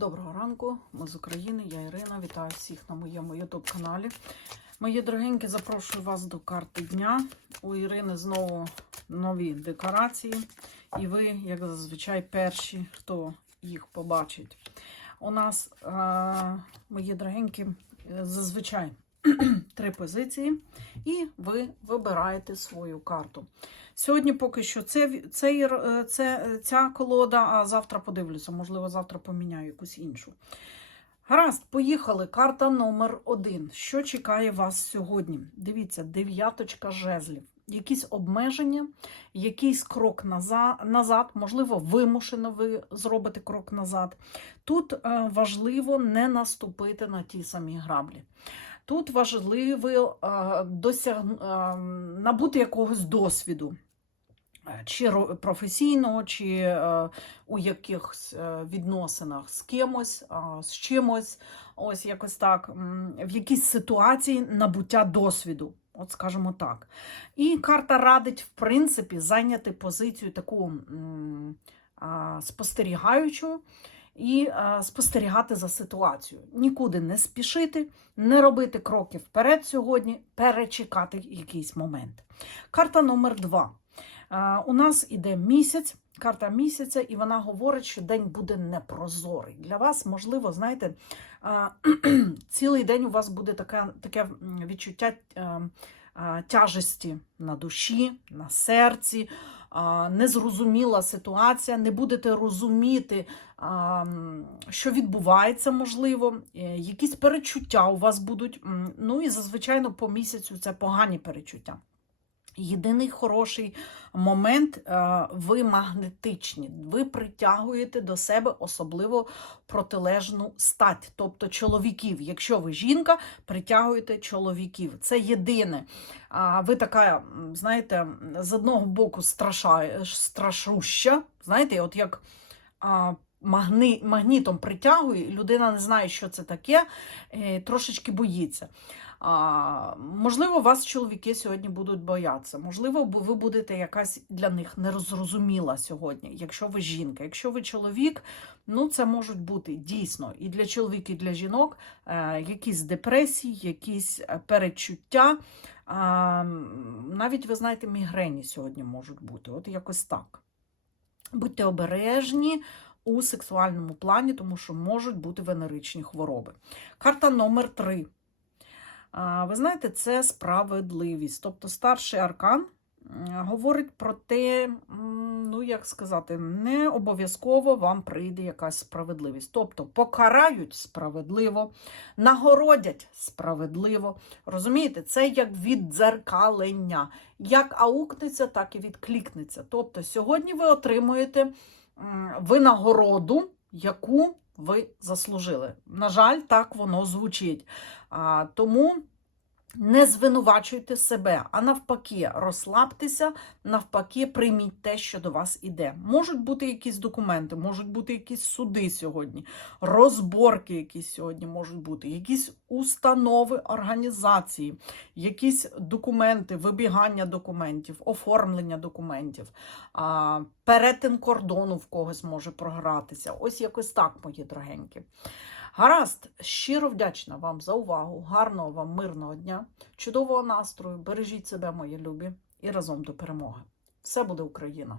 Доброго ранку, ми з України, я Ірина. Вітаю всіх на моєму YouTube каналі. Мої дорогенькі, запрошую вас до карти дня. У Ірини знову нові декорації, і ви, як зазвичай, перші, хто їх побачить. У нас, е, мої дорогенькі, зазвичай три позиції, і ви вибираєте свою карту. Сьогодні поки що це, це, це, ця колода, а завтра подивлюся, можливо, завтра поміняю якусь іншу. Гаразд, поїхали. Карта номер один. Що чекає вас сьогодні? Дивіться, дев'яточка жезлів. Якісь обмеження, якийсь крок назад, можливо, вимушено ви зробите крок назад. Тут е, важливо не наступити на ті самі граблі. Тут важливо е, досяг... е, набути якогось досвіду. Чи професійного, чи е, у якихось е, відносинах з кимось, е, з чимось, ось якось так, в якійсь ситуації набуття досвіду, от скажімо так. І карта радить, в принципі, зайняти позицію таку е, спостерігаючу і е, спостерігати за ситуацією. Нікуди не спішити, не робити кроки вперед сьогодні, перечекати якийсь момент. Карта номер два. У нас іде місяць, карта місяця, і вона говорить, що день буде непрозорий. Для вас, можливо, знаєте, цілий день у вас буде таке, таке відчуття тяжесті на душі, на серці. Незрозуміла ситуація, не будете розуміти, що відбувається, можливо, е, якісь перечуття у вас будуть. Ну і зазвичай по місяцю це погані перечуття. Єдиний хороший момент е, ви магнетичні, ви притягуєте до себе особливо протилежну стать, тобто чоловіків. Якщо ви жінка, притягуєте чоловіків. Це єдине. Ви така, знаєте, з одного боку страша, страшуща, знаєте, от як магни, магнітом притягує, людина не знає, що це таке, е, трошечки боїться. А, Можливо, вас чоловіки сьогодні будуть боятися. Можливо, ви будете якась для них нерозрозуміла сьогодні, якщо ви жінка. Якщо ви чоловік, ну це можуть бути дійсно і для чоловіків, і для жінок е, якісь депресії, якісь е, перечуття. А, Навіть, ви знаєте, мігрені сьогодні можуть бути. От якось так. Будьте обережні. У сексуальному плані, тому що можуть бути венеричні хвороби. Карта номер 3 ви знаєте, це справедливість. Тобто старший аркан говорить про те, ну, як сказати, не обов'язково вам прийде якась справедливість. Тобто покарають справедливо, нагородять справедливо. Розумієте, це як віддзеркалення. Як аукнеться, так і відклікнеться. Тобто, сьогодні ви отримуєте винагороду, яку ви заслужили. На жаль, так воно звучить. Тому не звинувачуйте себе, а навпаки, розслабтеся, навпаки, прийміть те, що до вас іде. Можуть бути якісь документи, можуть бути якісь суди сьогодні, розборки якісь сьогодні можуть бути, якісь установи організації, якісь документи, вибігання документів, оформлення документів, перетин кордону в когось може програтися. Ось якось так, мої дорогенькі. Гаразд, щиро вдячна вам за увагу, гарного вам мирного дня, чудового настрою, бережіть себе, мої любі, і разом до перемоги. Все буде Україна!